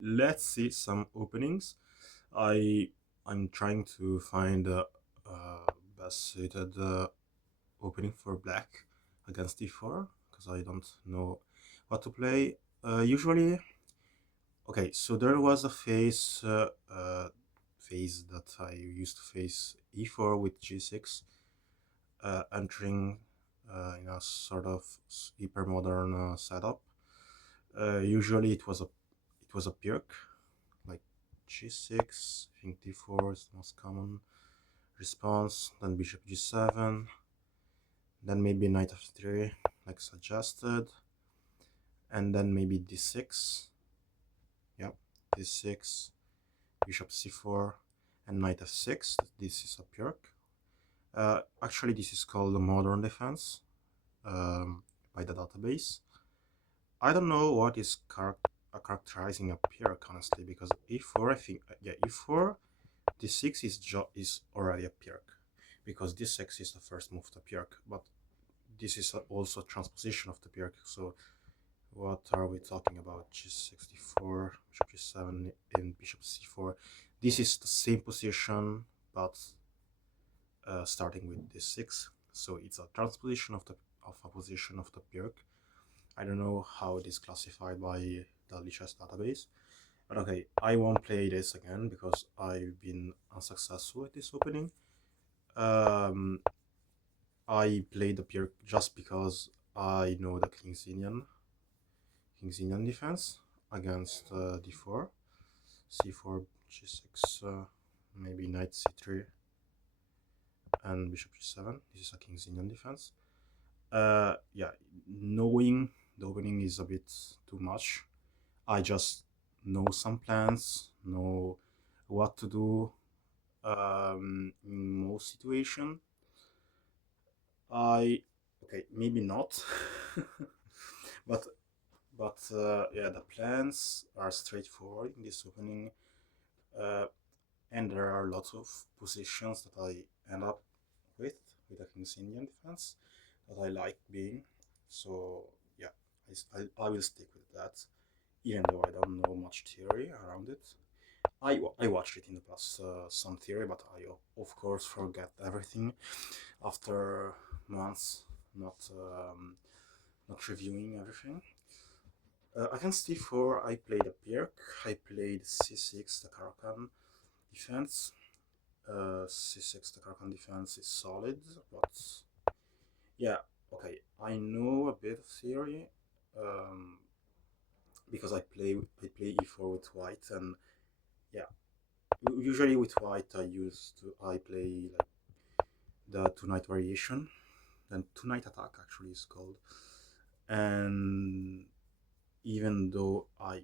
Let's see some openings. I I'm trying to find a best suited opening for black against d4 because I don't know what to play. Usually, okay. So there was a phase that I used to face e4 with g6, entering in a sort of hyper modern setup. Usually it was a Pirk, like g6, I think d4 is the most common response, then bishop g7, then maybe knight f3, like suggested, and then maybe d6, yeah, d6, bishop c4, and knight f6, this is a Pirk. Actually, this is called a modern defense by the database. I don't know what is characterizing a Pirk, honestly, because e4, I think, yeah, e4, d6 is already a Pirk, because d6 is the first move to Pirk, but this is also a transposition of the Pirk. So what are we talking about? G64, bishop g7, and bishop c4. This is the same position, but starting with d6. So it's a transposition of a position of the Pirk. I don't know how it is classified by the Lichess database. But okay, I won't play this again because I've been unsuccessful with this opening. Um, I played the Pirk just because I know the King's Indian defense against d4, c4, g6, maybe knight c3, and bishop g7. This is a King's Indian defense. Yeah, knowing the opening is a bit too much. I just know some plans, know what to do in most situation. I okay, maybe not, but yeah, the plans are straightforward in this opening, uh, and there are lots of positions that I end up with a King's Indian defense that I like being. So yeah, I will stick with that, even though I don't know much theory around it. I watched it in the past, some theory, but I of course forget everything after months not not reviewing everything. Against d4, I played a Pirk. I played c6, the Caro-Kann defense. C6, the Caro-Kann defense is solid, but yeah, okay. I know a bit of theory um, because I play e4 with white, and yeah, usually with white I play like the two knight variation, then two knight attack actually is called, and even though I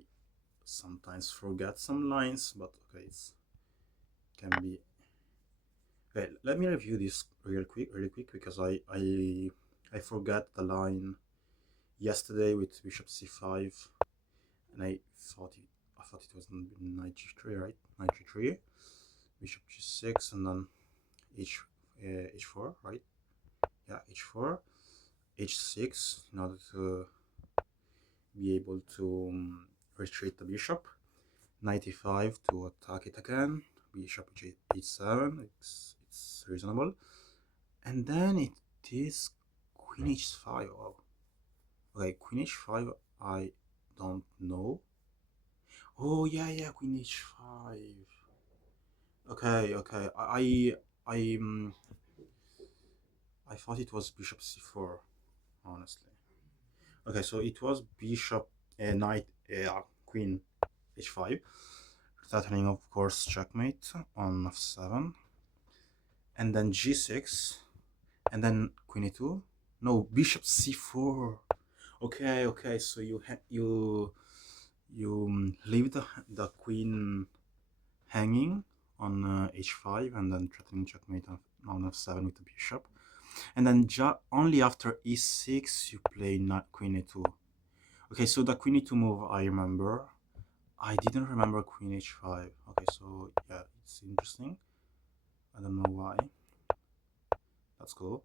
sometimes forget some lines, but okay, it can be. Okay, let me review this really quick, because I forgot the line yesterday with bishop c5, and I thought it was knight g3, right? Knight g3, bishop g6, and then h4, right? Yeah, h4, h6 in order to be able to retreat the bishop. Knight e5 to attack it again. Bishop h7. It's reasonable. And then it is queen h5. Oh, okay, queen h5. I don't know. Oh yeah, queen h5. Okay. I thought it was bishop c4. Honestly. Okay, so it was bishop, knight, queen h5, threatening, of course, checkmate on f7, and then g6, and then queen e2. No, bishop c4. Okay. So you leave the queen hanging on h5, and then threatening checkmate on f7 with the bishop, and then only after e6 you play queen e2. Okay, so the queen e2 move I remember. I didn't remember queen h5. Okay, so yeah, it's interesting. I don't know why. That's cool.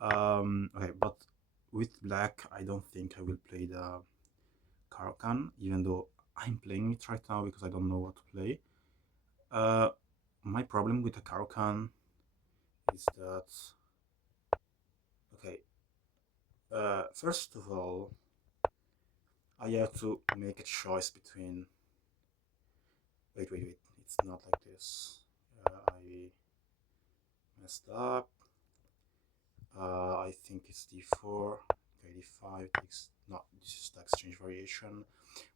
Okay, but with black, I don't think I will play the Caro-Kann, even though I'm playing it right now because I don't know what to play. Uh, my problem with the Caro-Kann is that, okay, first of all, I have to make a choice between. Wait, it's not like this. I messed up. I think it's d4. Okay, d5 takes. No, this is the exchange variation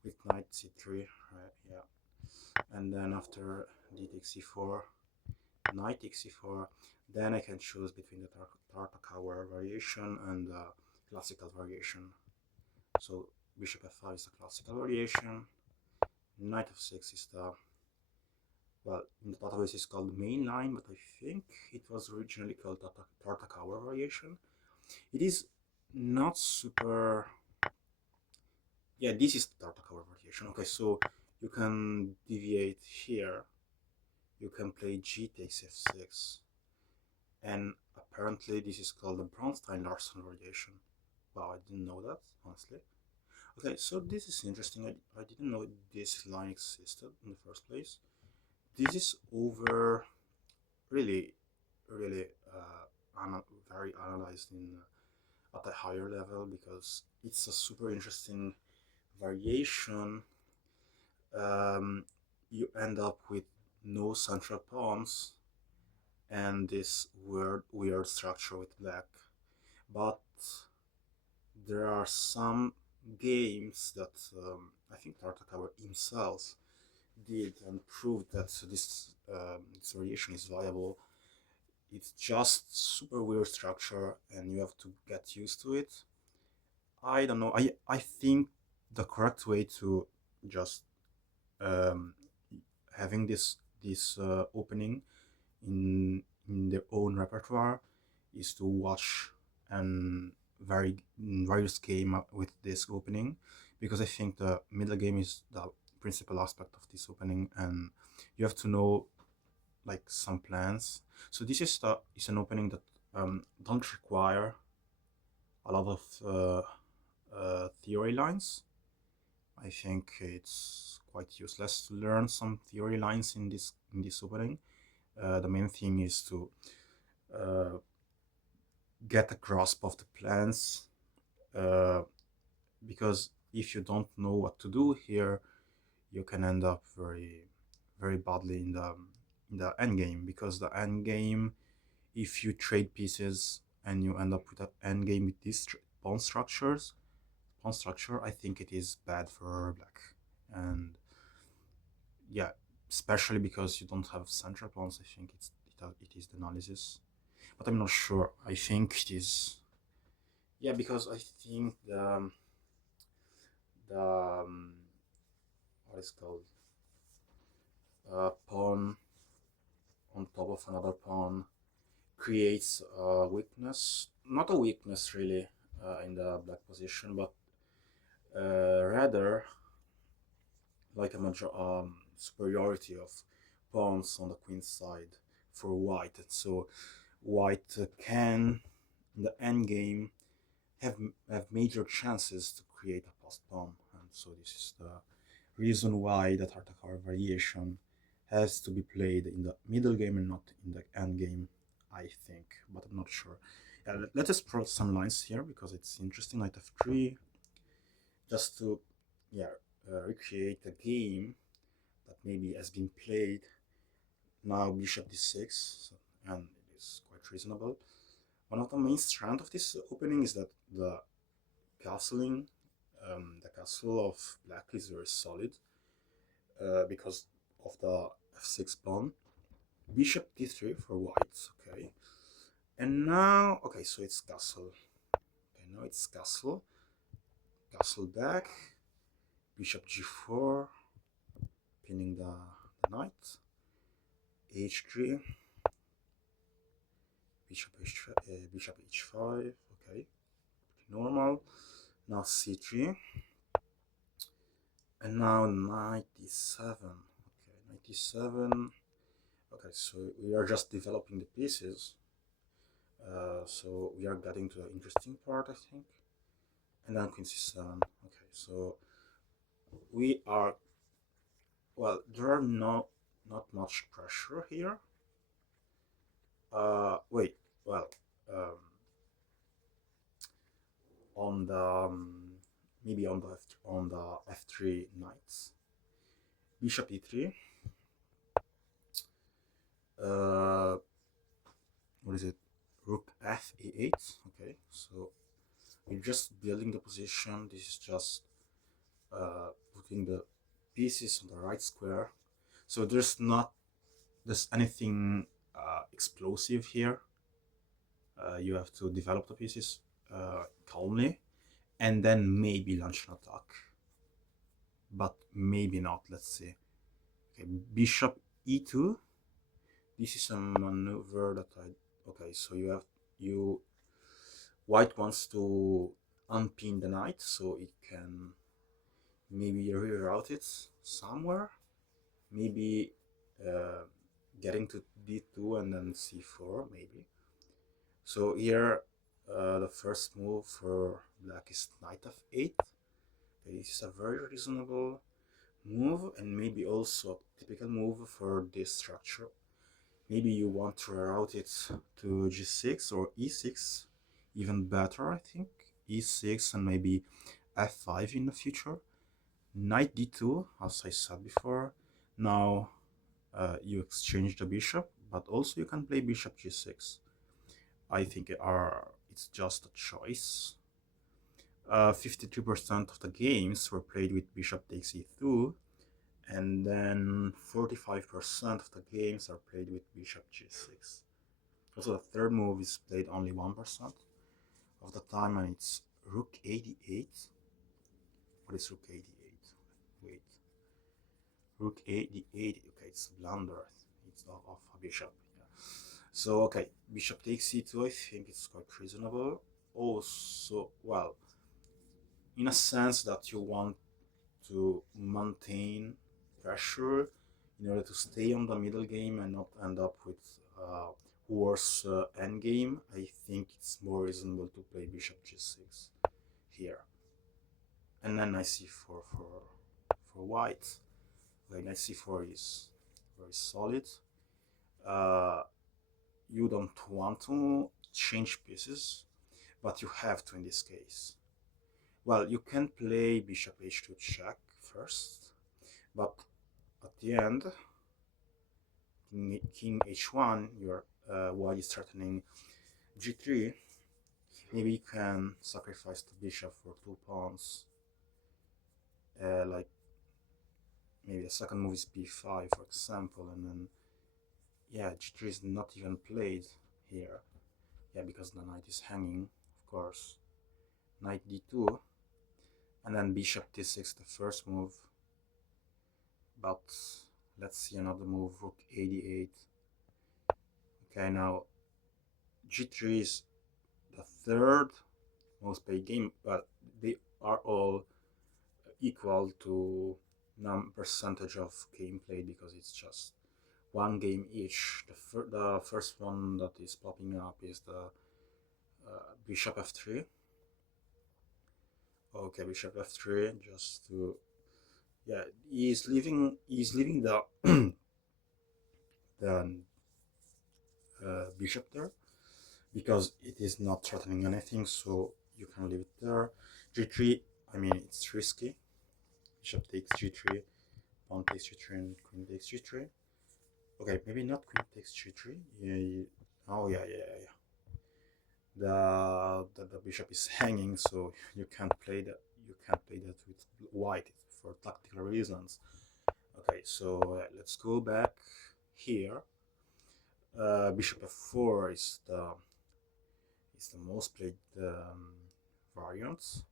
with knight c3. Right, yeah. And then after d takes c4, knight takes c4, then I can choose between the Tartakower variation and the classical variation. So bishop f5 is the classical variation, knight f6 is the, well, in the database it's called main line, but I think it was originally called Tartakower variation. It is not super. Yeah, this is the Tartakower variation. Okay, so you can deviate here. You can play g takes f6, and apparently this is called the Bronstein-Larsen variation. Wow, I didn't know that, honestly. Okay, so this is interesting. I didn't know this line existed in the first place. This is over really, really very analyzed in at a higher level because it's a super interesting variation. Um, you end up with no central pawns and this weird structure with black. But there are some games that I think Tartakower himself did and proved that this variation is viable. It's just super weird structure and you have to get used to it. I don't know. I think the correct way to just um, having this opening in their own repertoire is to watch and various game with this opening, because I think the middle game is the principal aspect of this opening and you have to know like some plans. So this is an opening that don't require a lot of theory lines. I think it's quite useless to learn some theory lines in this opening. The main thing is to uh, get a grasp of the plans, uh, because if you don't know what to do here, you can end up very badly in the end game, because the end game, if you trade pieces and you end up with an end game with these pawn structure, I think it is bad for black. And yeah, especially because you don't have central pawns, I think it is the analysis. But I'm not sure. I think it is. Yeah, because I think the what is called pawn on top of another pawn creates a weakness. Not a weakness really in the black position, but rather like a major superiority of pawns on the queen side for white. And so white can in the endgame have have major chances to create a post pawn, and so this is the reason why the Tartakower variation has to be played in the middle game and not in the end game, I think, but I'm not sure. Yeah, let us plot some lines here because it's interesting. Knight f3, just to yeah recreate a game that maybe has been played. Now bishop d6, and it is quite reasonable. One of the main strengths of this opening is that castling, the castle of black is very solid because of the f6 pawn. Bishop d3 for white, okay. And now, okay, so it's castle. Okay, now it's castle. Castle back. Bishop g4, pinning the knight. h3. Bishop h5, okay, normal. Now c3. And now knight d7. Okay, knight d7. Okay, so we are just developing the pieces. So we are getting to the interesting part, I think. And then queen c7. Okay, so we are well, there are not much pressure here. Wait, well, um, on the maybe on the f3 knights, bishop e3. Uh, what is it? Rook f e8. Okay, so we're just building the position. This is just putting the pieces on the right square. So there's anything explosive here. You have to develop the pieces calmly and then maybe launch an attack, but maybe not. Let's see. Okay, bishop e2. This is a maneuver that I. Okay, so you white wants to unpin the knight so it can maybe reroute it somewhere. Maybe uh, getting to d2 and then c4 maybe. So here the first move for black is knight f8. This is a very reasonable move and maybe also a typical move for this structure. Maybe you want to route it to g6 or e6, even better I think, e6 and maybe f5 in the future. Knight d2, as I said before. Now you exchange the bishop, but also you can play bishop g6. I think it's just a choice. 52% of the games were played with bishop takes e2, and then 45% of the games are played with bishop g6. Also, the third move is played only 1% of the time, and it's rook 88. What is rook 88? Wait, rook 88. Okay, it's a blunder. It's off a bishop. Yeah. So okay, bishop takes e2. I think it's quite reasonable. Also, well, in a sense that you want to maintain pressure in order to stay on the middle game and not end up with worse endgame. I think it's more reasonable to play bishop g6 here, and then knight c4 for white. Okay, knight c4 is very solid. Uh, you don't want to change pieces, but you have to in this case. Well, you can play bishop h2 check first, but at the end, king h1, your white is threatening g3. Maybe you can sacrifice the bishop for 2 pawns. Like maybe the second move is b5, for example, and then yeah, g3 is not even played here. Yeah, because the knight is hanging, of course. Knight d2, and then bishop d6, the first move. But let's see another move, rook 88. Okay, now g3 is the third most played game, but they are all equal to percentage of gameplay because it's just one game each. The first one that is popping up is the bishop f3. Okay, bishop f3, just to yeah, he's leaving the the bishop there because it is not threatening anything, so you can leave it there. g3, I mean, it's risky. Bishop takes g3, pawn takes g3, and queen takes g3. Okay, maybe not queen takes g3. Yeah, oh yeah. The bishop is hanging, so you can't play that. You can't play that with white for tactical reasons. Okay, so let's go back here. Bishop f4 is the most played variant.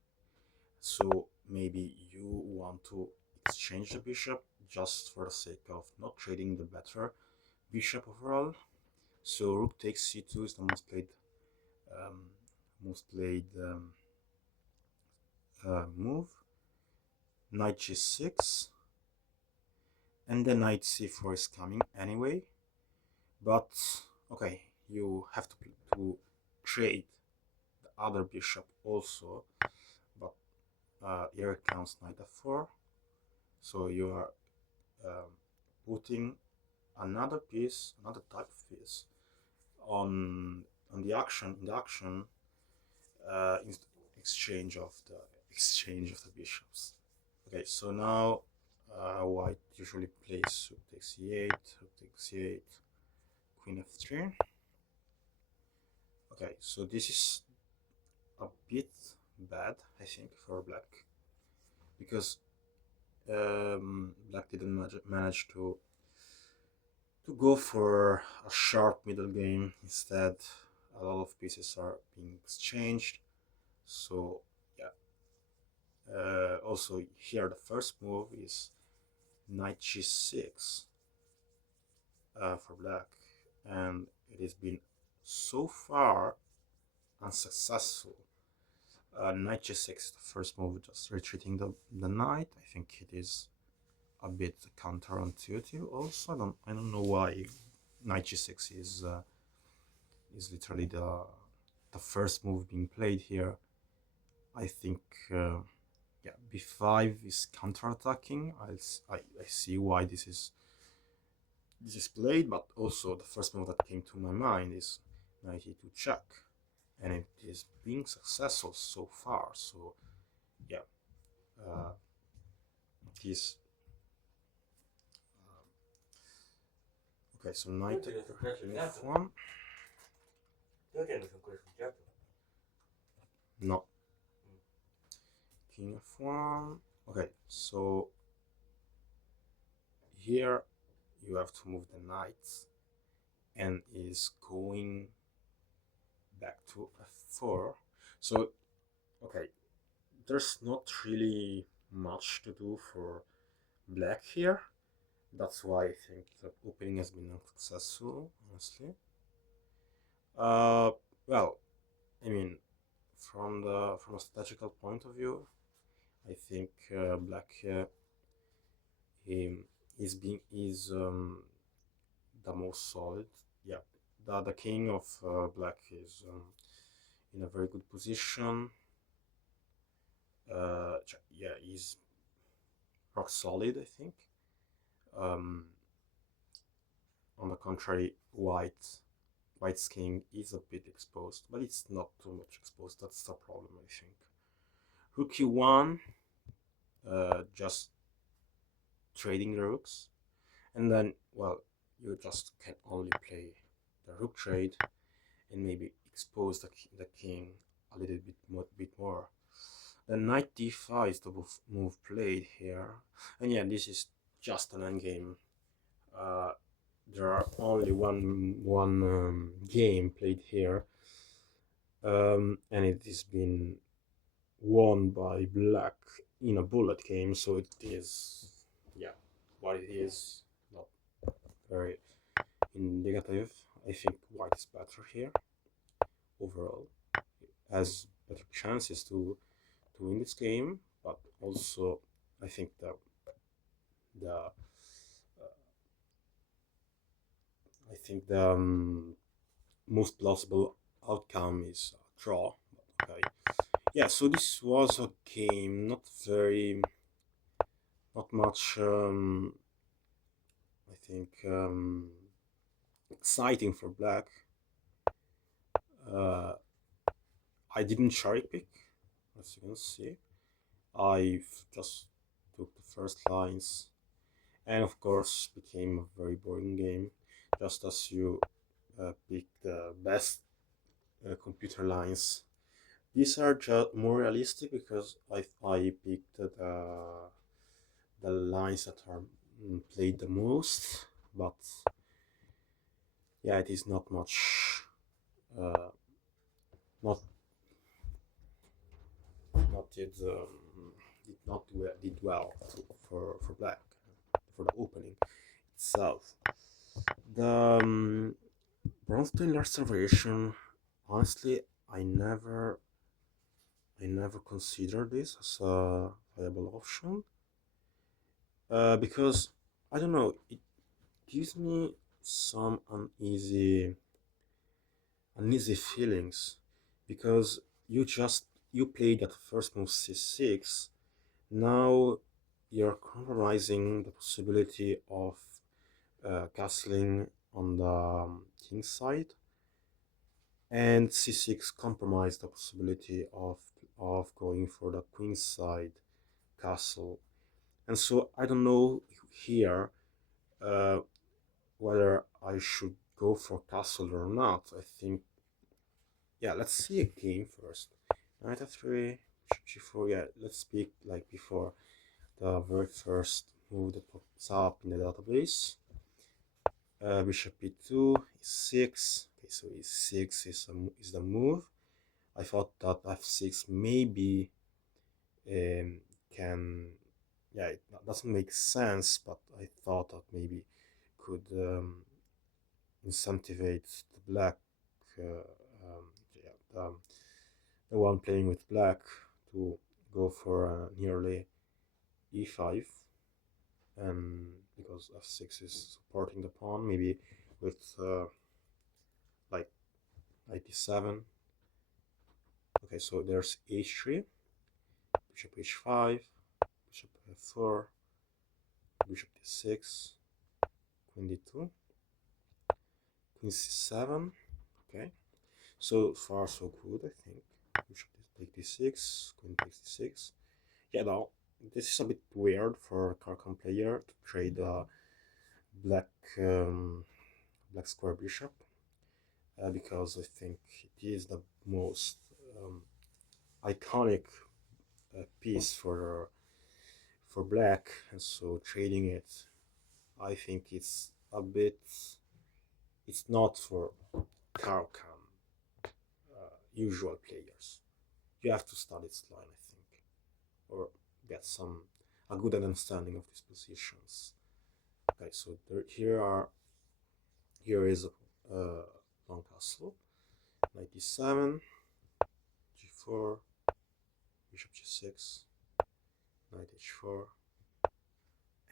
So maybe you want to exchange the bishop just for the sake of not trading the better bishop overall. So rook takes c2 is the um, most played move. Knight g6, and then knight c4 is coming anyway. But okay, you have to trade the other bishop also. But here comes knight f4, so you are um, putting another piece, another type of piece on the action in exchange of the exchange of the bishops. Okay, so now white usually plays rook takes e8, rook takes e8, queen f3. Okay, so this is a bit bad, I think, for black because black didn't manage to go for a sharp middle game. Instead, a lot of pieces are being exchanged. So yeah. Also here the first move is knight g6 for black, and it has been so far unsuccessful. Knight g6, the first move, just retreating the knight. I think it is a bit counterintuitive. Also, I don't know why knight g6 is literally the first move being played here. I think yeah, b5 is counterattacking. I see why this is played, but also the first move that came to my mind is knight e2 check, and it is being successful so far. So yeah, uh, it is okay. So knight f1. No, king f1. Okay, so here you have to move the knight, and is going back to f4. So okay, there's not really much to do for black here. That's why I think the opening has been unsuccessful, honestly. Uh, well, I mean, from a strategical point of view, I think black um, is the most solid. Yeah, the king of black is in a very good position. Yeah, he's rock solid, I think. Um, on the contrary, white's king is a bit exposed, but it's not too much exposed. That's the problem, I think. Rook e1, just trading the rooks, and then, well, you just can only play the rook trade and maybe expose the king a little bit more. The knight d5 is the move played here, and yeah, this is just an endgame. Uh, there are only one game played here, and it has been won by black in a bullet game, so it is, yeah, what it is, not very indicative. I think white is better here overall, has better chances to win this game, but also I think the the most plausible outcome is a draw. Okay, yeah. So this was a game, not much. I think exciting for black. Uh, I didn't cherry pick, as you can see. I just took the first lines, and of course became a very boring game, just as you pick the best computer lines. These are just more realistic because I picked the lines that are played the most, but yeah, it is not much, not not did well for black for the opening itself. The bronze to enlarged reservation, honestly, I never considered this as a viable option because I don't know, it gives me some uneasy feelings because you played that first move c6. Now you're compromising the possibility of castling on the king side, and c6 compromised the possibility of going for the queen side castle. And so I don't know here uh, whether I should go for castle or not. I think, yeah, let's see a game first. Knight f3, bishop g4. Yeah, let's speak like before, the very first move that pops up in the database. Bishop e2, e6. Okay, so e6 is the move. I thought that f6 maybe can, yeah, it doesn't make sense, but I thought that maybe could incentivize the black, yeah, the one playing with black, to go for nearly e5, and because f6 is supporting the pawn, maybe with like knight d7. Okay, so there's h3, bishop h5, bishop f4, bishop d6, queen d2, queen c7. Okay, so far so good, I think. Bishop take d6, queen takes d6. Yeah, now this is a bit weird for a Caro-Kann player to trade a black black square bishop, because I think it is the most iconic piece for black, and so trading it, I think it's a bit, it's not for Caro-Kann usual players. You have to study its line, I think, or get a good understanding of these positions. Okay, so here is a long castle, knight d7, g4, bishop g6, knight h4,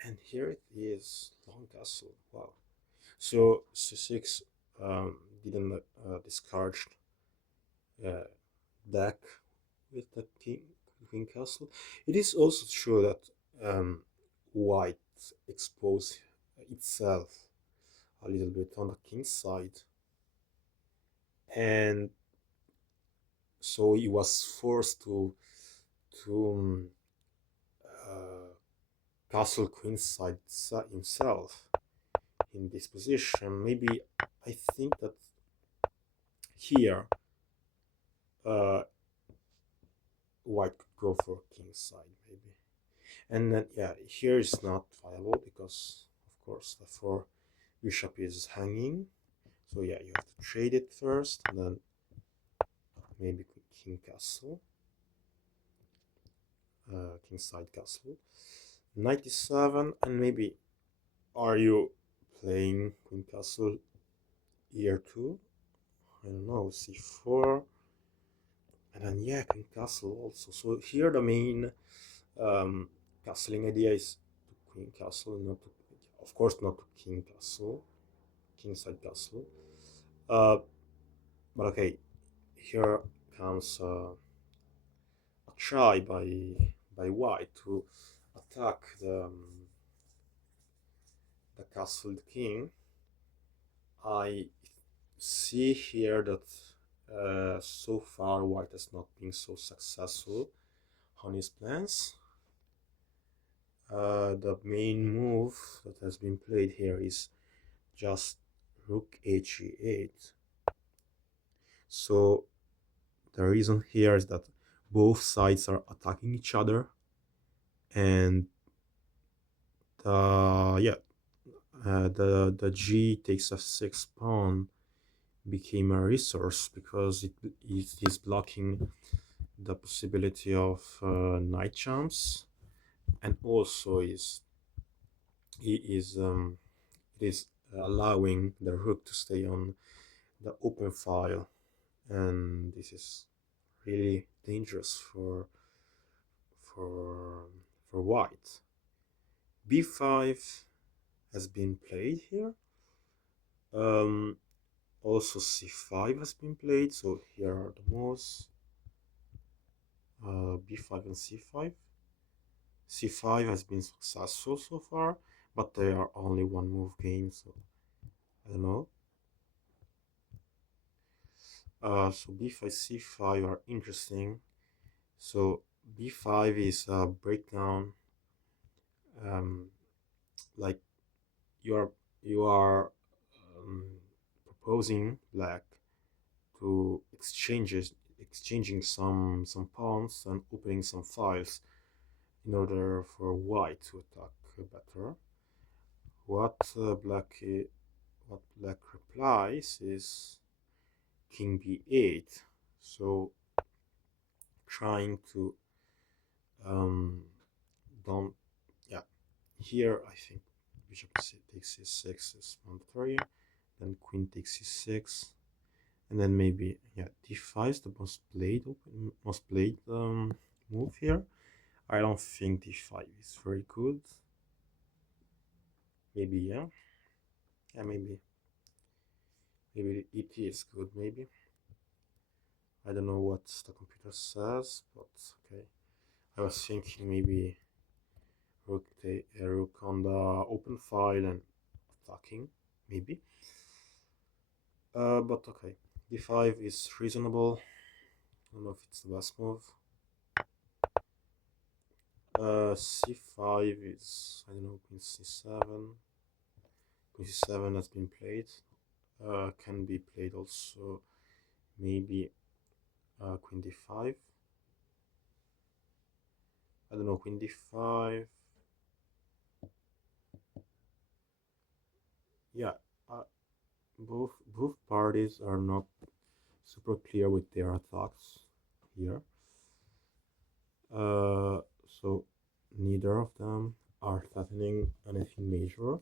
and here it is, long castle. Wow. So c6 didn't discard deck with the queen castle. It is also true that white exposed itself a little bit on the king side, and so he was forced to castle queen side himself in this position. Maybe I think that here uh, white could go for king side maybe, and then yeah, here is not viable because of course the 4 bishop is hanging. So yeah, you have to trade it first, and then maybe king castle, king side castle, knight d7, and maybe, are you playing queen castle here too? I don't know, c4, and then yeah, queen castle also. So here the main castling idea is to queen castle, not to, of course, not to king castle, king side castle. But okay, here comes a try by white to attack the castle king. I see here that so far white has not been so successful on his plans. The main move that has been played here is just rook he8. So the reason here is that both sides are attacking each other, and yeah, the g takes f6 pawn became a resource because it is blocking the possibility of knight jumps, and also it is allowing the rook to stay on the open file, and this is really dangerous for for white. b5 has been played here. Also c5 has been played, so here are the moves, b5 and c5. c5 has been successful so far, but they are only one move games, so I don't know. So b5 c5 are interesting. So b5 is a breakdown, um, like you are um, proposing black to exchanging some pawns and opening some files in order for white to attack better. What what black replies is king b8, so trying to um, don't yeah, here I think bishop takes c6 is mandatory, then queen takes c6, and then maybe yeah d5 is the most played move here. I don't think d5 is very good. Maybe yeah, maybe it is good. Maybe I don't know what the computer says, but okay. I was thinking maybe rook on the open file and attacking, maybe. But okay, d5 is reasonable. I don't know if it's the best move. c5 is, I don't know, queen c7. Queen c7 has been played. Can be played also, maybe queen d5. I don't know, queen d5. Yeah, uh, both parties are not super clear with their attacks here. So neither of them are threatening anything major.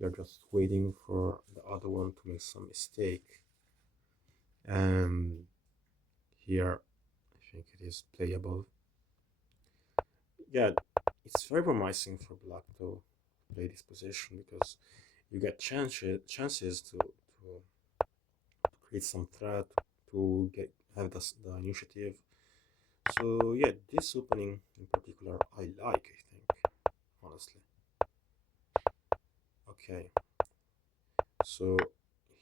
They're just waiting for the other one to make some mistake. And here, I think it is playable. Yeah, it's very promising for black to play this position because you get chances to create some threat, to have the initiative. So yeah, this opening in particular I like, I think, honestly. Okay, so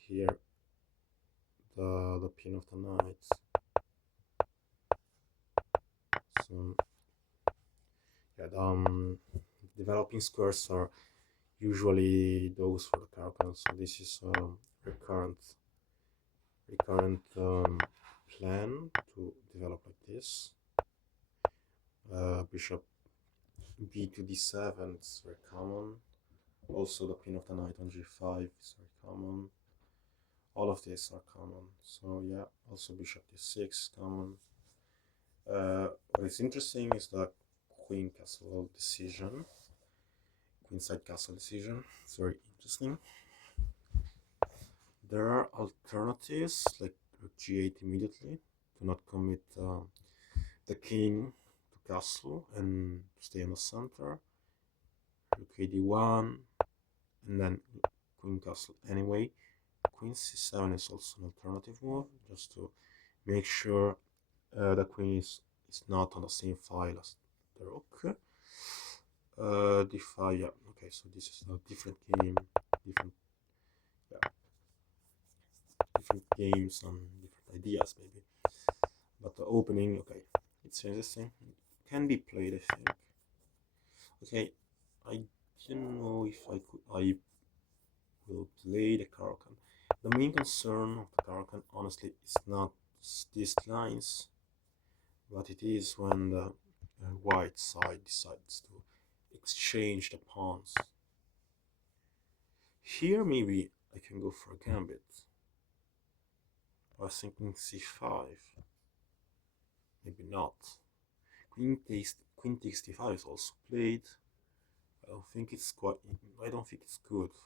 here the pin of the knight. So yeah, developing squares are usually those for the Caro-Kann. So this is a recurrent plan to develop like this. Bishop b to d7 is very common. Also the pin of the knight on g5 is very common. All of these are common. So yeah, also bishop d6 common. What is interesting is the queen castle decision. Queenside castle decision. It's very interesting. There are alternatives like rook g8 immediately to not commit the king to castle and stay in the center. Rook a d1 and then queen castle anyway. Queen c7 is also an alternative move just to make sure the queen is not on the same file as the rook. d5, yeah, okay, so this is a different game, different, yeah, different games and different ideas maybe. But the opening, okay, it's interesting. It can be played, I think. Okay, I don't know if I will play the Caro-Kann. The main concern of the Caro-Kann, honestly, is not these lines, but it is when the white side decides to exchange the pawns. Here, maybe I can go for a gambit. I was thinking c5. Maybe not. Queen takes d5 is also played. I don't think it's good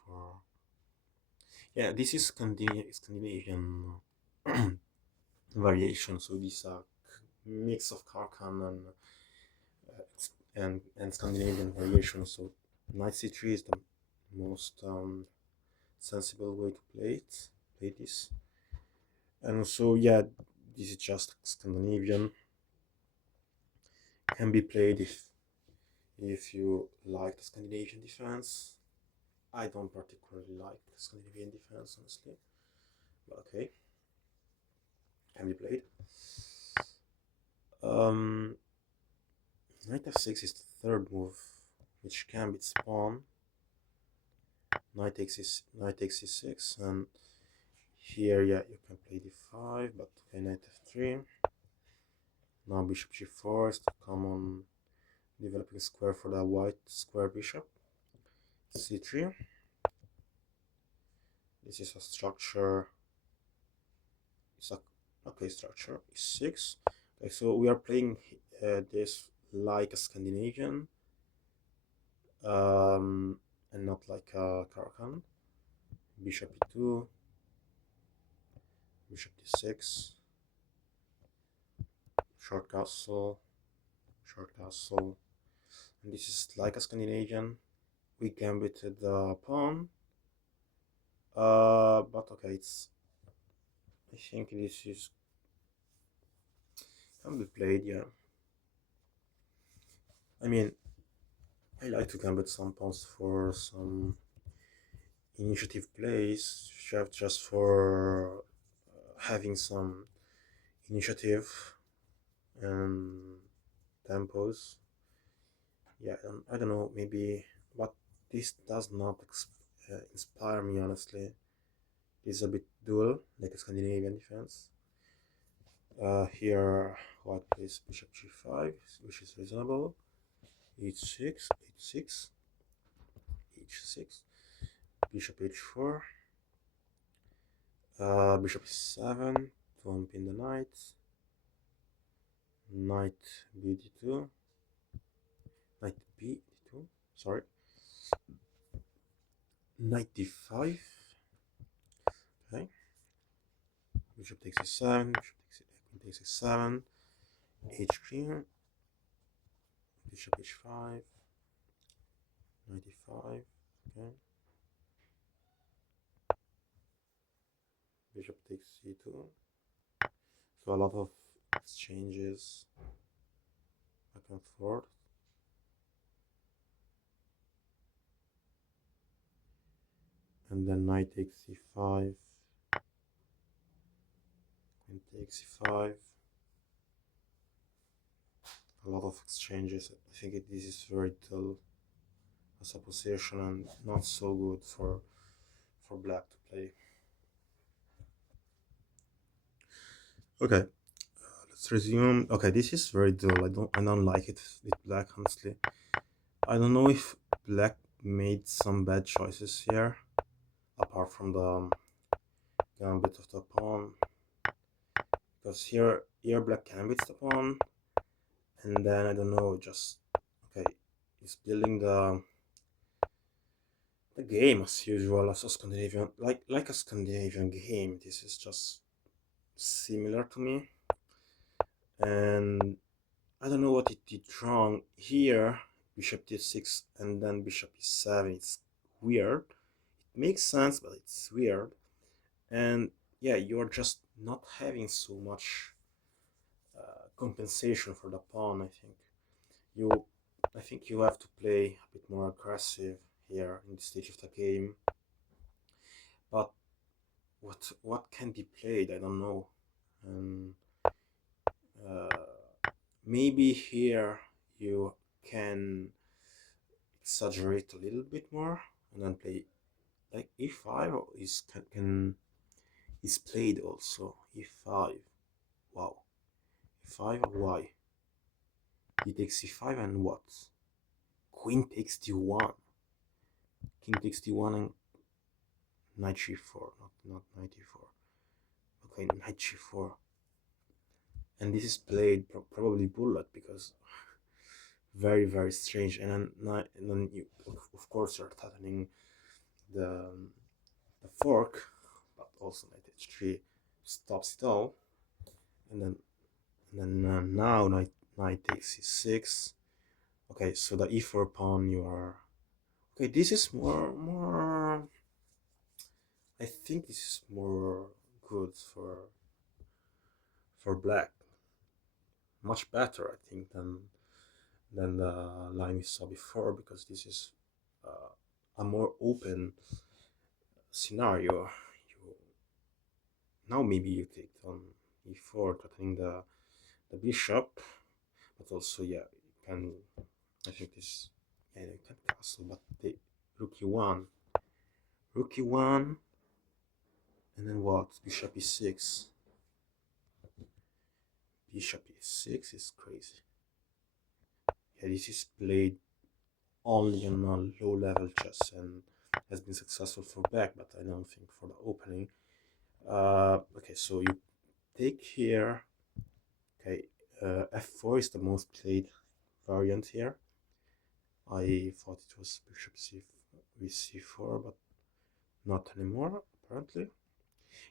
for. Yeah, this is Scandinavian variation. So these are mix of Caro-Kann and Scandinavian variation. So knight c3 is the most sensible way to play this. And so yeah, this is just Scandinavian. Can be played if you like the Scandinavian defense. I don't particularly like the Scandinavian defense, honestly, but okay, can be played. Um, Knight f6 is the third move, which can be pawn. Knight takes e6, and here, yeah, you can play d5, but okay, knight f3. Now bishop g4 is the common developing square for the white square bishop. c3. This is a structure. It's a okay structure. e6. Okay, so we are playing this like a Scandinavian, um, and not like a Caro-Kann. Bishop e2, bishop d6, short castle, short castle, and this is like a Scandinavian. We gambited the pawn, but okay, it's. I think this is can be played. Yeah, I mean, I like to gambit some pawns for some initiative plays, just for having some initiative and tempos. Yeah, I don't know, maybe, but this does not inspire me, honestly. It's a bit dual, like a Scandinavian defense. Here, white plays bishop g5, which is reasonable. h6, h6, h6, bishop h4, bishop e7 to unpin the knight, knight b2, knight b2, sorry, knight d5, okay, bishop takes e7, queen takes e7, h3, bishop h5, knight e5, okay, bishop takes c2, so a lot of exchanges back and forth. And then knight takes c5, queen takes c5, a lot of exchanges. I think this is very dull as a position and not so good for black to play. Okay, let's resume. Okay, this is very dull. I don't like it with black, honestly. I don't know if black made some bad choices here, apart from the gambit of the pawn, because here black gambits the pawn, and then I don't know, just okay, he's building the game as usual, as a Scandinavian, like a Scandinavian game. This is just similar to me, and I don't know what it did wrong here. Bishop d6 and then bishop e7. It's weird. It makes sense, but it's weird. And yeah, you're just not having so much compensation for the pawn. You, I think you have to play a bit more aggressive here in this stage of the game. But what can be played? I don't know. And maybe here you can exaggerate a little bit more and then play like e5 is played also. e5, wow, e5, why? He takes c5 and what? Queen takes d1, king takes d1 and knight g4, not knight e4. Okay, knight g4, and this is played probably bullet, because very strange. And then you of course you're threatening the the fork, but also knight h3 stops it all. And then now knight takes e6. Okay, so the e4 pawn, you are okay. This is more. I think this is more good for black. Much better, I think, than the line we saw before, because this is a more open scenario. You, now maybe you take on e4, threatening the bishop, but also, yeah, you can, I think this, yeah, you can castle, but the rook e1, rook e1, and then what? Bishop e6. Bishop e6 is crazy. Yeah, this is played only on a low level chess and has been successful for black, but I don't think for the opening. Okay, so you take here. Okay, f4 is the most played variant here. I thought it was bishop c4, but not anymore, apparently.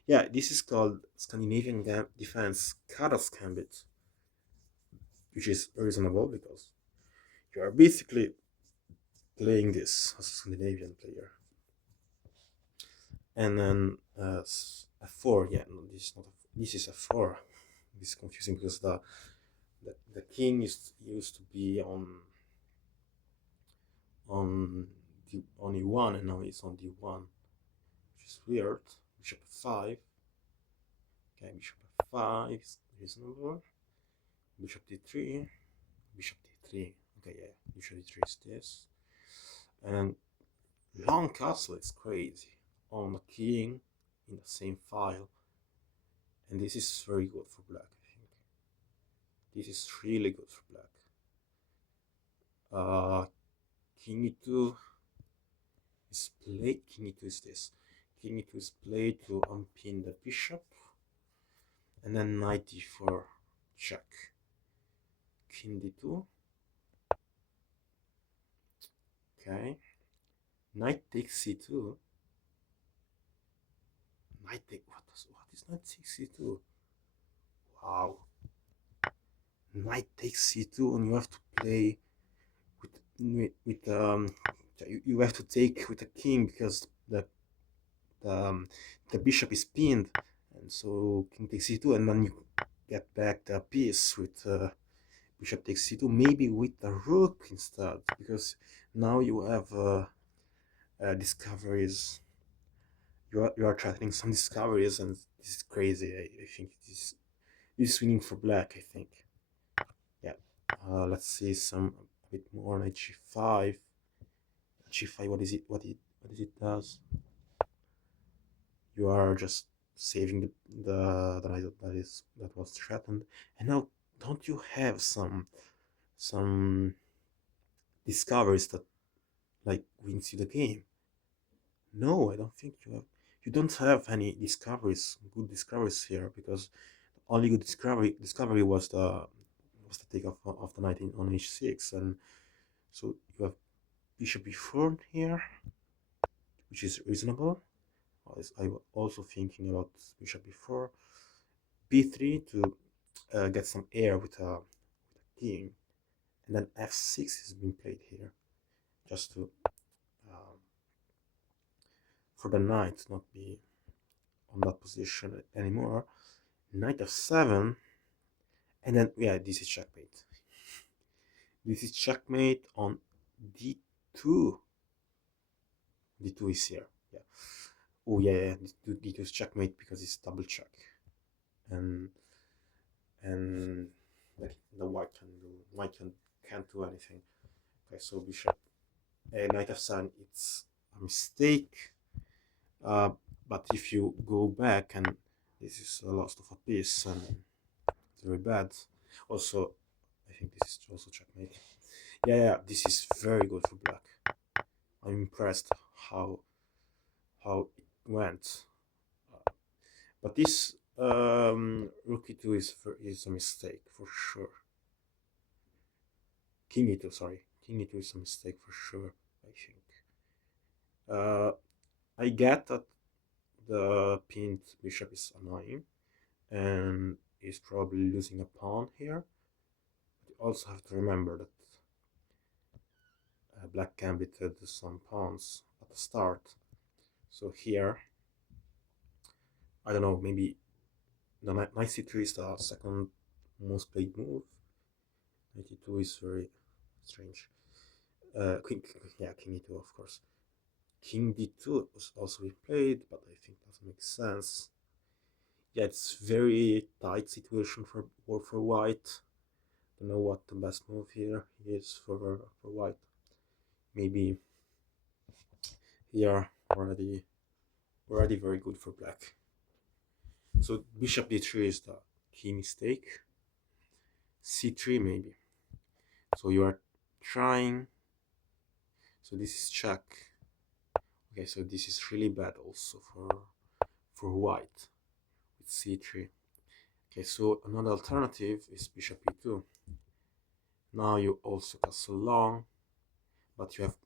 Yeah, this is called Scandinavian defense Karas Gambit, which is reasonable because you are basically playing this as a Scandinavian player. And then f4, yeah, no, this is not this is f4. This is confusing because the king used to be on e1, and now it's on d1, which is weird. Bishop f5. Okay, bishop f5 is reasonable. Bishop d3. Bishop d3. Okay, yeah, bishop d3 is this. And long castle is crazy on the king in the same file, and this is very good for black. I think this is really good for black. King e2 is played. King e2 is this. King e2 is played to unpin the bishop, and then knight d4 check. King d2. Okay. Knight takes c2. Knight take what is knight takes c2? Wow. Knight takes c2, and you have to play with you have to take with a king because the bishop is pinned, and so king takes c2, and then you get back the piece with bishop takes c2, maybe with the rook instead, because now you have discoveries. You are threatening some discoveries, and this is crazy. I think this is winning for black. I think. Yeah. Let's see some a bit more on g5. G5. What is it? What is it does? You are just saving the knight that was threatened, and now don't you have some discoveries that like wins you the game? No, I don't think you have. You don't have any good discoveries here, because the only good discovery was the take of the knight on h6, and so you have bishop b4 here, which is reasonable. I was also thinking about bishop b4, b3 to get some air with a king, and then f6 has been played here, just to for the knight not be on that position anymore. Knight f7, and then yeah, this is checkmate. This is checkmate on d2. d2 is here. Yeah. Oh yeah, d2 is checkmate because it's double check, and the white can't do anything. Okay, so bishop knight f7, it's a mistake. But if you go back, and this is a loss of a piece, and it's very bad. Also, I think this is also checkmate. Yeah, this is very good for black. I'm impressed how it went. But this rook e2 is a mistake for sure. King e2, sorry. King e2 is a mistake for sure, I think. I get that the pinned bishop is annoying and is probably losing a pawn here. But you also have to remember that black gambited some pawns at the start. So here, I don't know, maybe the knight c3 is the second most played move. Knight e2 is very strange. Queen, yeah, King E2, of course. King D2 was also been played, but I think doesn't make sense. Yeah, it's very tight situation for white. Don't know what the best move here is for white. Maybe here already very good for black. So bishop d3 is the key mistake. c3 maybe. So you are trying. So this is check. Okay, so this is really bad also for white with c3. Okay, so another alternative is bishop e2. Now you also castle long, but you have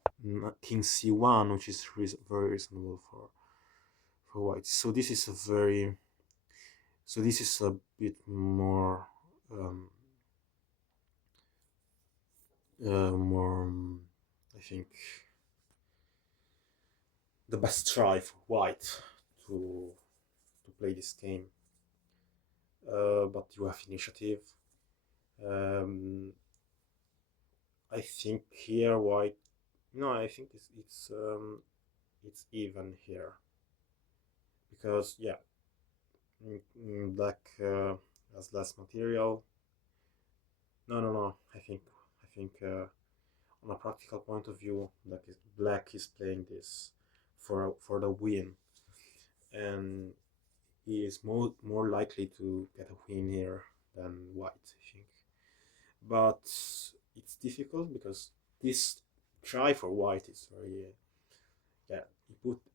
king c1, which is very reasonable for white. So this is a bit more I think the best try for white to play this game. But you have initiative. I think here white. No, I think it's even here because yeah, black has less material. No. I think on a practical point of view, black is playing this for the win, and he is more likely to get a win here than white, I think. But it's difficult because this try for white is very yeah.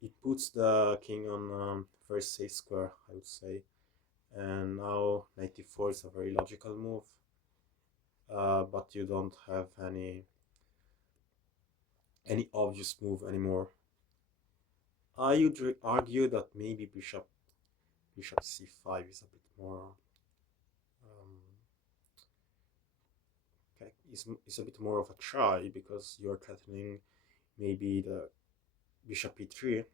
It puts the king on very safe square, I would say, and now 94 is a very logical move. But you don't have any obvious move anymore. I would argue that maybe bishop c5 is a bit more okay, is a bit more of a try because you're threatening maybe the bishop e3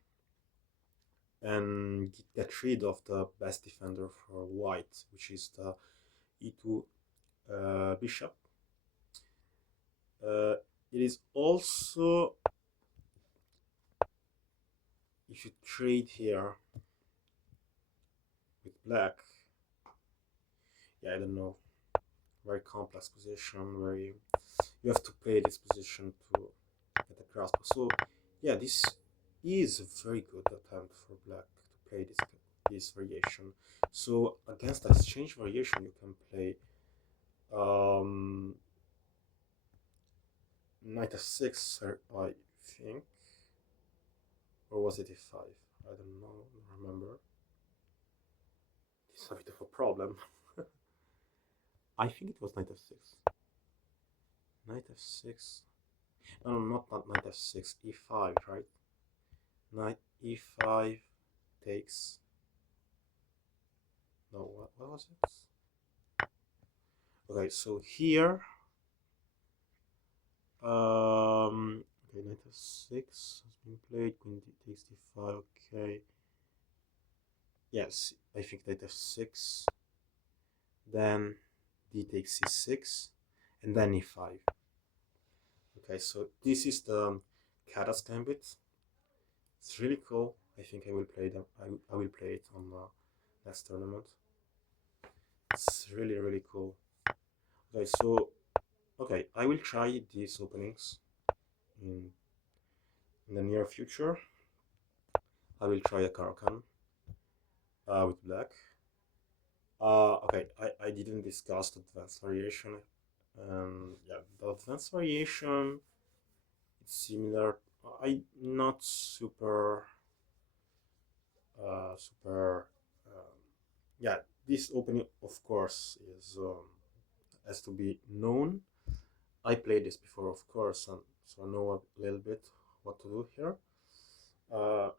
and get rid of the best defender for white, which is the e2 bishop. It is also, if you trade here with black, yeah, I don't know, very complex position, very you have to play this position to get a grasp. So yeah, this is a very good attempt for black to play this variation. So against the exchange variation, you can play knight f6, I think, or was it e5? I don't know, remember. It's a bit of a problem. I think it was knight f6. Knight f6. No, not knight f6. e5, right? Knight e5 takes. No, what was it? Okay, so here. Okay, knight f6 has been played. Queen takes d5. Okay. Yes, I think knight f6. Then d takes c6, and then e5. Okay, so this is the Kata's gambit. It's really cool. I think I will play them. I will play it on the next tournament. It's really cool. Okay, so I will try these openings in the near future. I will try a Caro-Kann with black. Okay, I didn't discuss the advanced variation. Yeah, the advanced variation it's similar. I not super super. Yeah, this opening of course is has to be known. I played this before, of course, and so I know a little bit what to do here. Uh,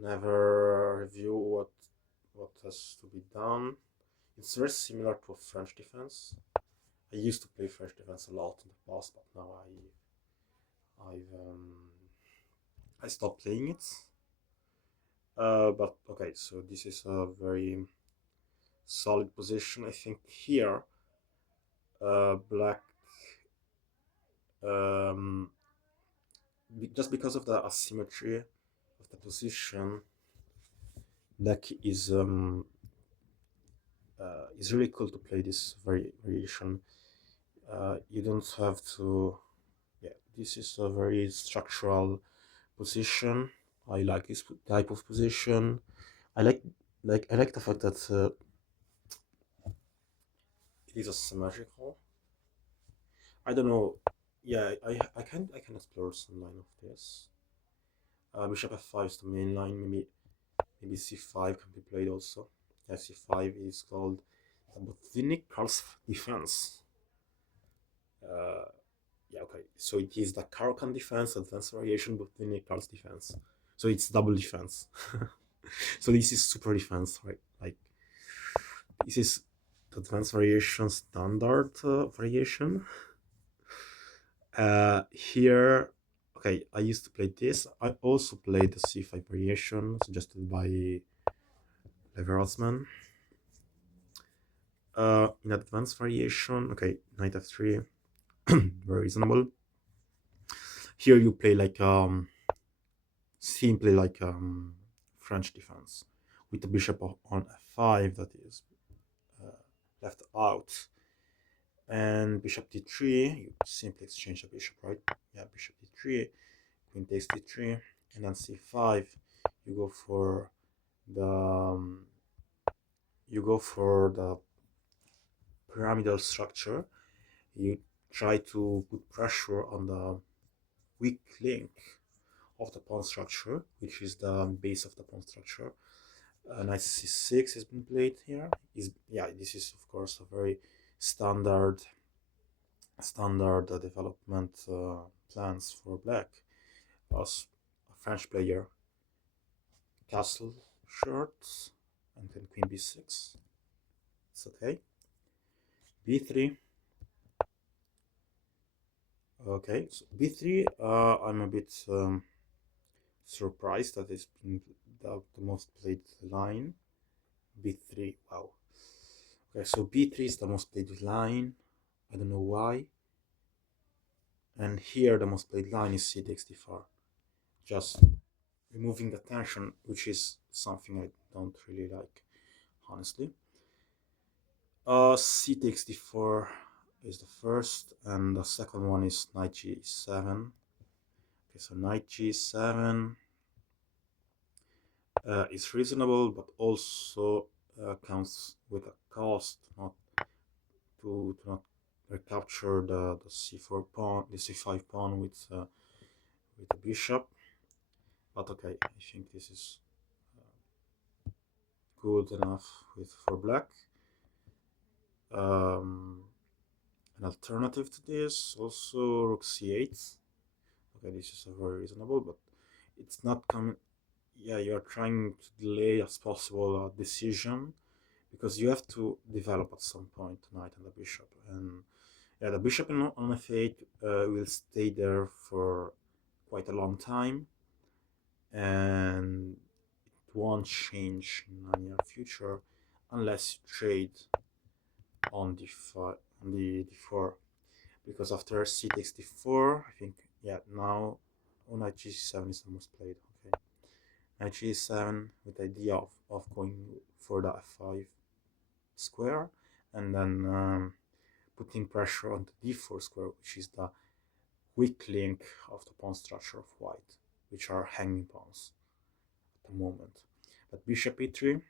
Never review what has to be done. It's very similar to French defense. I used to play French defense a lot in the past, but now I stopped playing it. But okay, so this is a very solid position. I think here black um, just because of the asymmetry of the position, black is really cool to play this variation. You don't have to. Yeah, this is a very structural position. I like this type of position. I like the fact that it is asymmetrical. I don't know. Yeah, I can explore some line of this. Bishop f5 is the main line. Maybe c5 can be played also. Yeah, c5 is called the Botvinnik-Karl's defense. Uh, yeah, okay. So it is the Caro-Kann defense, advanced variation, Botvinnik-Karl's defense. So it's double defense. So this is super defense, right? Like this is the advanced variation standard variation. Here, okay, I used to play this. I also played the c5 variation suggested by Leverasman. In advanced variation, okay, knight f3, very reasonable. Here you play like simply like French defense with the bishop on f5 that is left out, and bishop d3. You simply exchange the bishop, right? Yeah, bishop d3, queen takes d3, and then c5. You go for the pyramidal structure. You try to put pressure on the weak link of the pawn structure, which is the base of the pawn structure. Knight c6 has been played here. This is of course a very standard development plans for black. As a French player, castle short, and then queen b6. It's okay. b3. Okay, so b3. I'm a bit surprised that it's been the most played line. b3. Wow. Okay, so b3 is the most played line. I don't know why. And here the most played line is c takes d4. Just removing the tension, which is something I don't really like, honestly. C takes d4 is the first, and the second one is knight g7. Okay, so knight g7 is reasonable, but also counts with a cost not to not recapture the c4 pawn, the c5 pawn with the bishop. But okay, I think this is good enough for black. An alternative to this, also rook c8. Okay, this is a very reasonable, but it's not coming. Yeah, you're trying to delay as possible a decision because you have to develop at some point knight and the bishop. And yeah, the bishop on f8 will stay there for quite a long time, and it won't change in the near future unless you trade on the d4, because after c takes d4, I think, yeah, now knight g7 is the most played. Okay, knight g7 with the idea of going for the f5 square, and then putting pressure on the d4 square, which is the weak link of the pawn structure of white, which are hanging pawns at the moment. But bishop e3,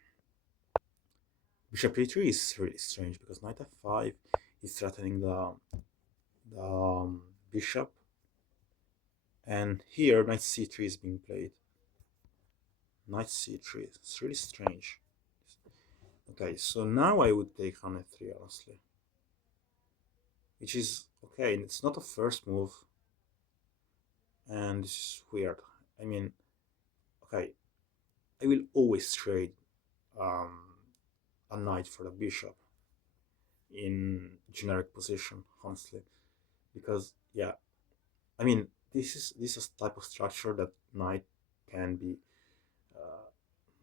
is really strange because knight f5 is threatening the bishop, and here knight c3 is being played. Knight c3, it's really strange. Okay, so now I would take on f3, honestly, which is okay. It's not a first move, and this is weird. I mean, okay, I will always trade um, a knight for the bishop in generic position, honestly, because yeah, I mean, this is a type of structure that knight can be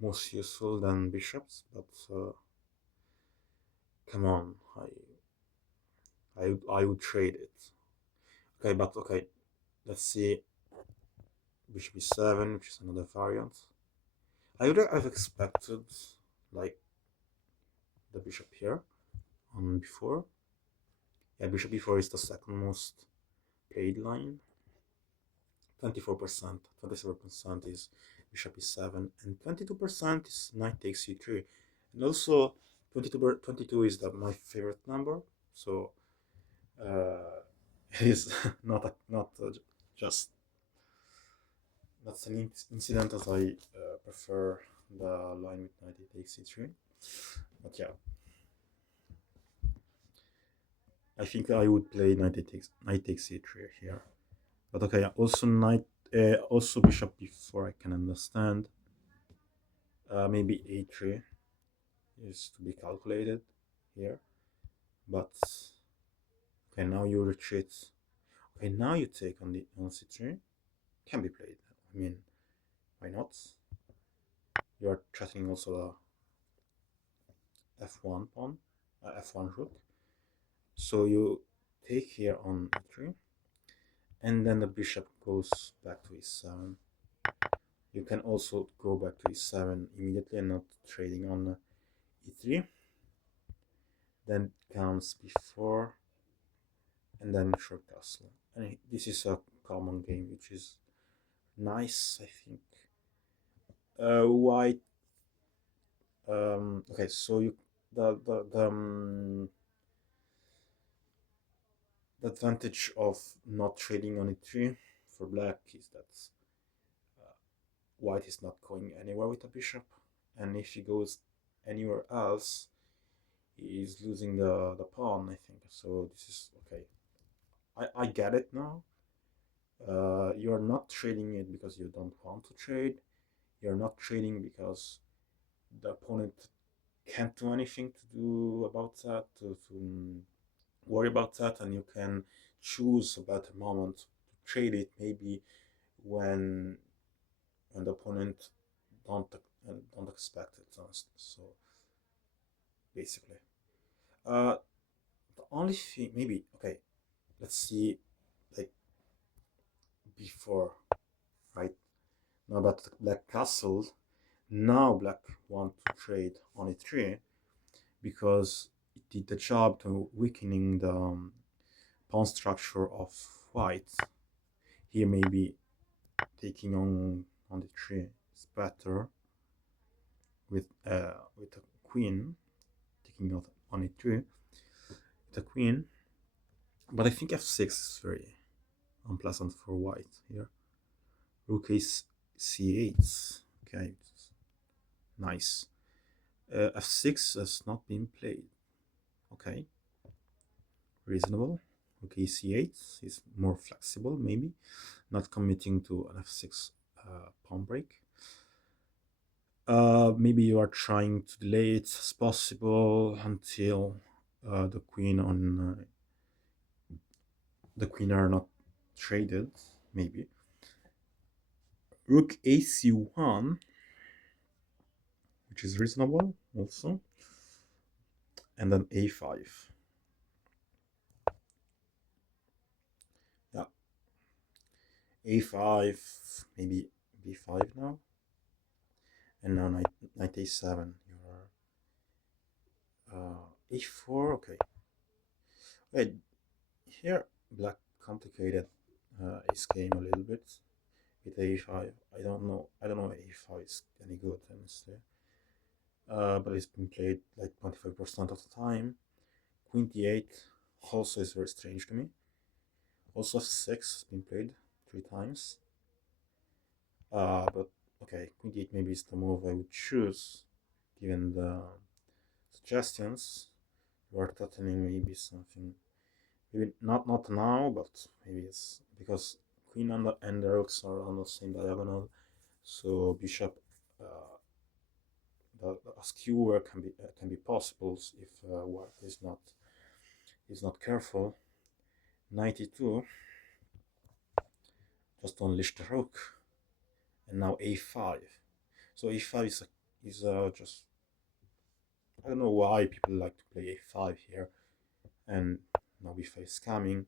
most useful than bishops, but come on, I would trade it. Okay, but okay, let's see bishop e7, which is another variant. I would have expected like the bishop here on before. Yeah, bishop e4 is the second most played line. 24%, 27% is bishop e7, and 22% is knight takes e3. And also 22 is my favorite number, so it is not just that's an incident as I prefer the line with knight takes e3. But yeah, I think I would play knight takes e3 here. But okay, also also bishop b4 I can understand. Maybe a3 is to be calculated here. But okay, now you retreat. Okay, now you take on the on c3. Can be played. I mean, why not? You are threatening also the f1 pawn, f1 rook. So you take here on e3, and then the bishop goes back to e7. You can also go back to e7 immediately and not trading on e3. Then comes b4, and then short castle. And this is a common game, which is nice, I think. White. Okay, so you the advantage of not trading on e3 for black is that uh, white is not going anywhere with the bishop, and if he goes anywhere else, he is losing the pawn. I think so. This is okay. I get it now. You're not trading it because you don't want to trade. You're not trading because the opponent can't do anything to do about that, to worry about that, and you can choose a better moment to trade it, maybe when the opponent don't don't expect it. So basically, uh, the only thing maybe okay, let's see like before, right? Now that black castled, now black want to trade on e3 because it did the job to weakening the pawn structure of white. Here maybe taking on the tree is better with a queen, taking out on a tree with a queen. But I think f6 is very unpleasant for white here. Rook is c8. Okay, nice. F6 has not been played. Okay, reasonable. Rook c8 is more flexible, maybe not committing to an f6 pawn break. Maybe you are trying to delay it as possible until the queen are not traded. Maybe rook ac1, which is reasonable also, and then a5. Yeah, a5, maybe b5 now, and now knight a7. A4. Okay. Wait, here black complicated his game a little bit with a5. I don't know if a5 is any good, honestly. But it's been played like 25% of the time. Queen d8 also is very strange to me. Also f6 has been played 3 times. But okay, queen d8 maybe is the move I would choose, given the suggestions. You are threatening maybe something, maybe not now, but maybe it's because queen and the rooks are on the same diagonal, so bishop a skewer can be possible if white is not careful. 92, just unleash the rook, and now a5. So a5 is just, I don't know why people like to play a5 here, and now b5 is coming.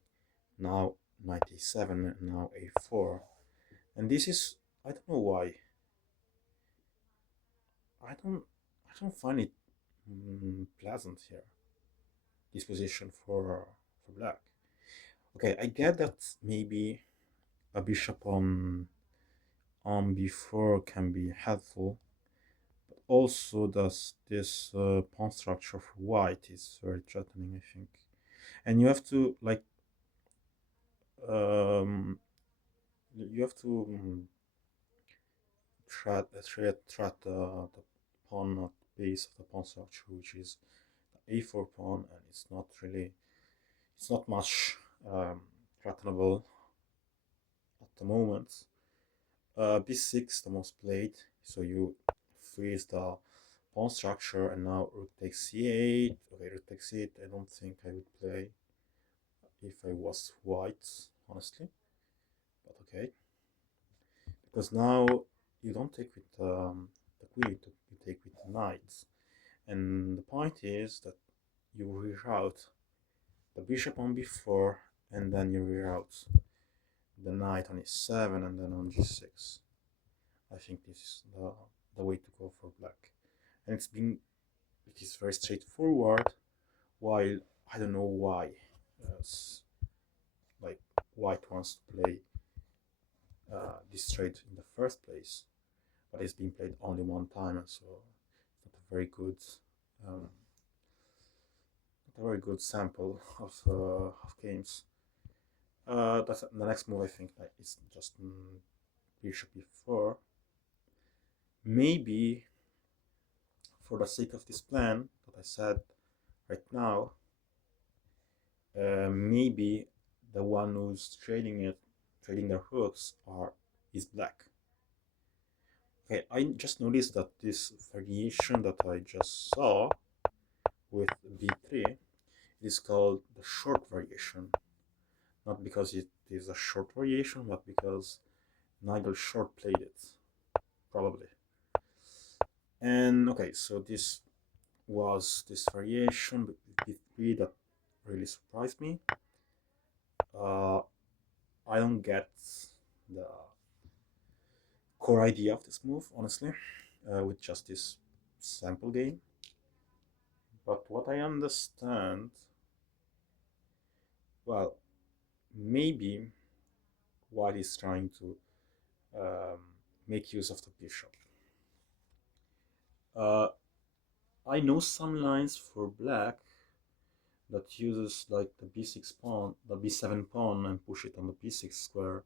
Now knight a7 and now a4. And this is, I don't know why, I don't I don't find it pleasant here, this position for black. Okay, I get that maybe a bishop on b4 can be helpful, but also does this pawn structure for white is very threatening, I think. And you have to like um, you have to threat the pawn at the base of the pawn structure, which is the a4 pawn, and it's not much threatenable at the moment. b6 the most played, so you freeze the pawn structure, and now rook takes c8. Okay, rook takes c8. I don't think I would play if I was white, honestly, but okay, because now you don't take with the queen, you take with the knight, and the point is that you reroute the bishop on b4, and then you reroute the knight on e7, and then on g6. I think this is the way to go for black, and it is very straightforward. While I don't know why, uh, like white wants to play this trade in the first place, but it's been played only one time, and so it's not a very good, um, not a very good sample of games. That's the next move. I think like, it's just bishop e4. Maybe for the sake of this plan that I said right now, maybe the one who's trading their hooks is black. Okay, I just noticed that this variation that I just saw with b3 is called the short variation. Not because it is a short variation, but because Nigel Short played it, probably. And okay, so this was this variation with b3 that really surprised me. Uh, I don't get the core idea of this move, honestly, with just this sample game. But what I understand, well, maybe white is trying to um, make use of the bishop. Uh, I know some lines for black that uses like the b6 pawn, the b7 pawn, and push it on the b6 square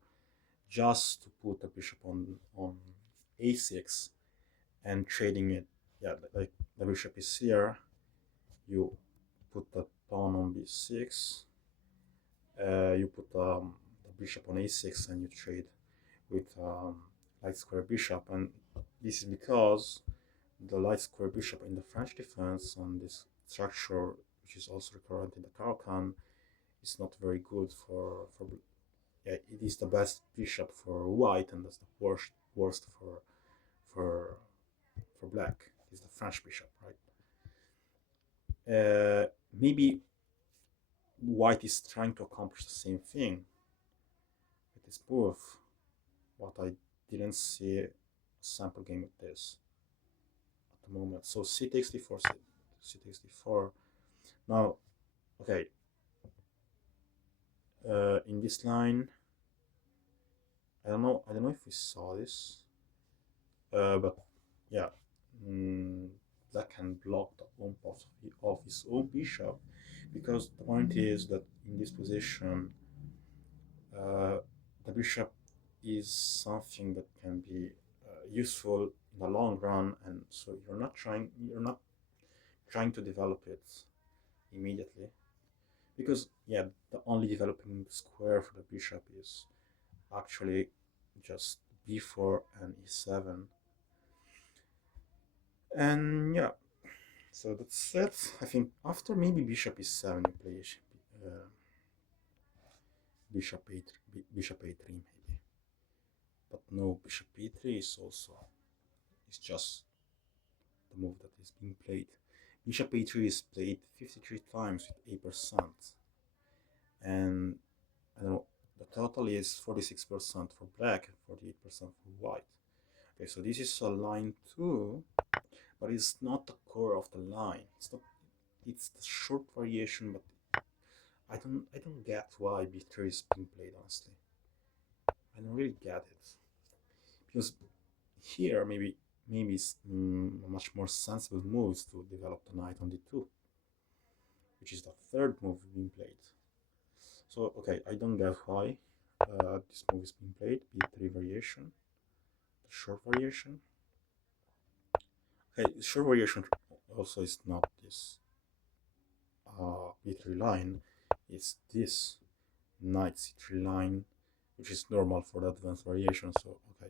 just to put the bishop on a6 and trading it. Yeah, like the bishop is here, you put the pawn on b6, you put the bishop on a6, and you trade with light square bishop. And this is because the light square bishop in the French defense on this structure, which is also recurrent in the Caro-Kann, is not very good for yeah, it is the best bishop for white, and that's the worst for for black. It's the French bishop, right? Maybe white is trying to accomplish the same thing with this move, but I didn't see a sample game with this at the moment. So c takes d4, c takes d4. Now, okay, in this line, I don't know if we saw this, but yeah, that can block the own part of his own bishop, because the point is that in this position, uh, the bishop is something that can be useful in the long run, and so you're not trying to develop it immediately, because yeah, the only developing square for the bishop is actually just b4 and e7, and yeah, so that's it. I think after maybe bishop e7 you play uh, bishop a3, bishop a3 maybe, but no, bishop e3 is also, it's just the move that is being played. Bishop a3 is played 53 times with 8%, and I don't know, The total is 46% for black and 48% for white. Okay, so this is a line 2, but it's not the core of the line. It's the short variation, but I don't get why B3 is being played, honestly. I don't really get it. Because here, maybe it's a much more sensible move is to develop the knight on D2, which is the third move being played. So, okay, I don't get why this move is being played, B3 variation, the short variation. Okay, short variation also is not this B3 line, it's this knight C3 line, which is normal for the advanced variation. So, okay,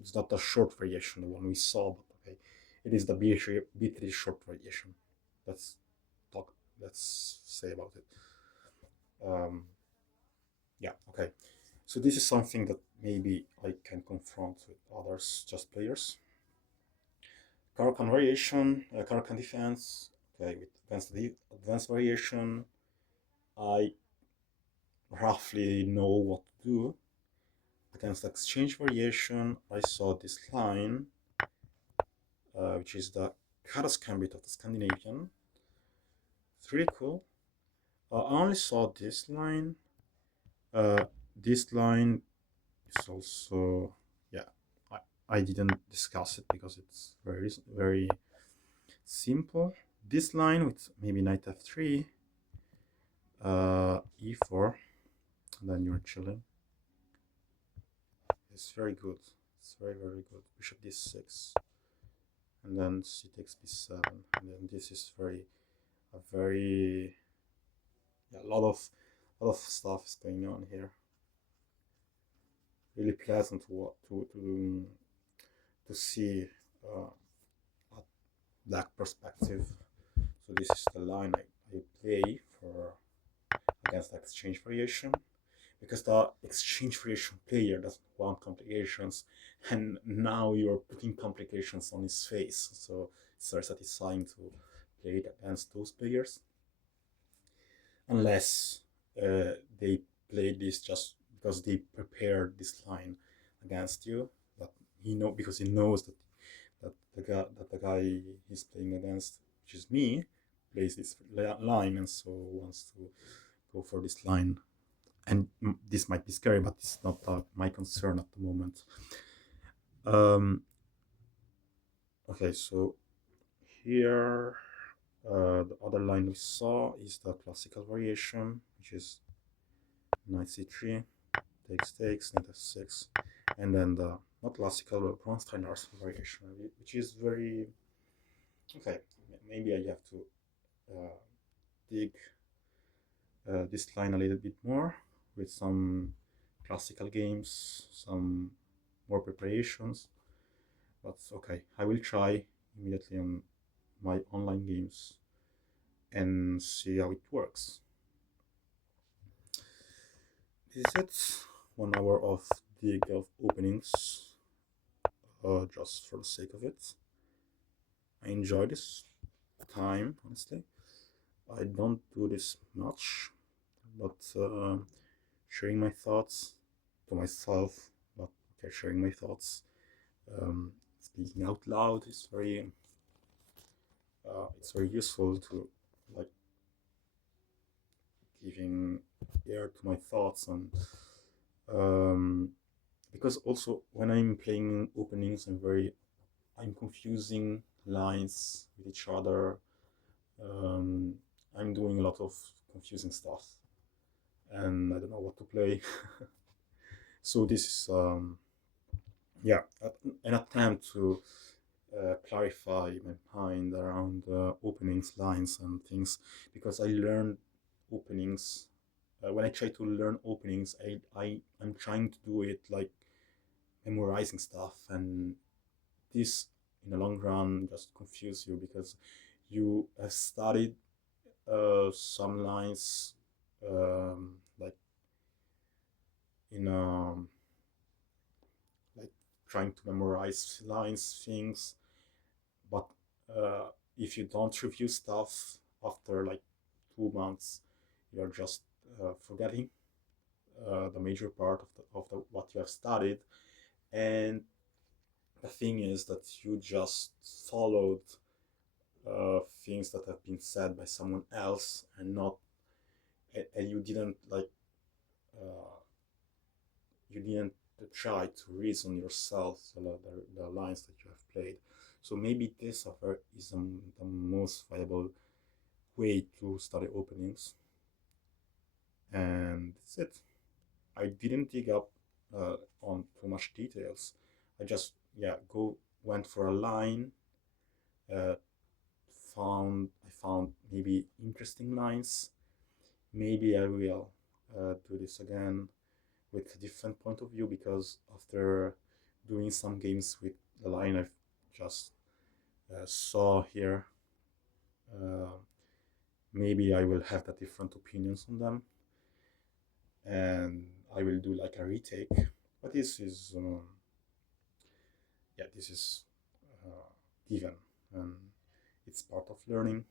it's not the short variation, the one we saw, but okay, it is the B3 short variation. Let's talk, let's say about it. Um, yeah, okay. So this is something that maybe I can confront with others, just players. Caro-Kann variation, Caro-Kann defense. Okay, with advanced variation, I roughly know what to do. Against exchange variation, I saw this line, which is the Karas Gambit of the Scandinavian. It's really cool. I only saw this line. Uh, this line is also, yeah, I didn't discuss it because it's very simple. This line with maybe knight f3, e4, and then you're chilling. It's very good. It's very good. Bishop d6, and then c takes b7, and then this is a very yeah, a lot of stuff is going on here. Really pleasant to see a black perspective. So this is the line I play for against the exchange variation, because the exchange variation player doesn't want complications, and now you're putting complications on his face. So it's very satisfying to play it against those players, unless they play this just because they prepared this line against you. But because he knows that the guy he's playing against, which is me, plays this line, and so wants to go for this line. And this might be scary, but it's not my concern at the moment. Okay, so here the other line we saw is the classical variation, which is knight c3, takes, knight f6, and then the not classical but Bronsteiner's variation, which is very okay. Maybe I have to dig this line a little bit more with some classical games, some more preparations. But okay, I will try immediately on my online games and see how it works. This is it. 1 hour of dig of openings, just for the sake of it. I enjoy this time, honestly. I don't do this much, but sharing my thoughts to myself, but okay, sharing my thoughts, speaking out loud is it's very useful to like giving air to my thoughts, and because also when I'm playing openings, I'm confusing lines with each other. I'm doing a lot of confusing stuff, and I don't know what to play. So this is yeah, an attempt to clarify my mind around openings, lines, and things, because I learned openings. When I try to learn openings, I'm trying to do it like memorizing stuff, and this in the long run just confuse you, because you have studied some lines like in like trying to memorize lines things, but if you don't review stuff after like 2 months, you're just forgetting the major part of the what you have studied, and the thing is that you just followed things that have been said by someone else, and not and you didn't like uh, you didn't try to reason yourself the lines that you have played. So maybe this offer is the most viable way to study openings, and that's it. I didn't dig up on too much details. I just go went for a line, uh, I found maybe interesting lines. Maybe I will do this again with a different point of view, because after doing some games with the line I've just saw here, uh, maybe I will have the different opinions on them, and I will do like a retake. But this is given, and it's part of learning.